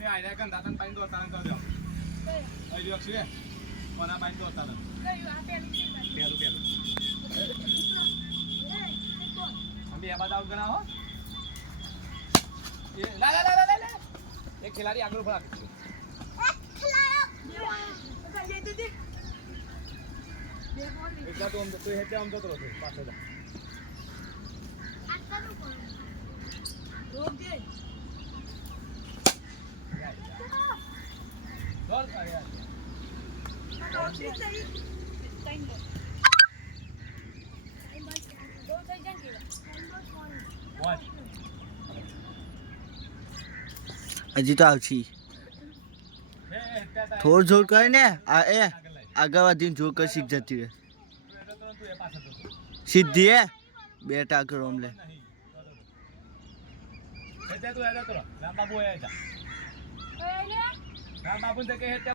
અને આયરા કન દાતન પાઈન તો તાન કર દો આઈ જો છે કોના પાઈન તો તાન પેલું અમે આ બાદ આઉટ ગણાવો એ લા લા લા લા એક ખિલાડી આગળ ફરા એટલા તો આમ તો હેતે આમ તો રહો પાછો જા રોક દે બોલ અરે યાર હજી તો આવછી થોડું જોર કરે ને આ એ આગળ વધીને જોર કર શીખ જતી રહે સીધી હે બે ટાકર ઓમ લે હેતે તું હેતે તો રામ બાબુ આયા જા રામ બાબુ ને કે હેતે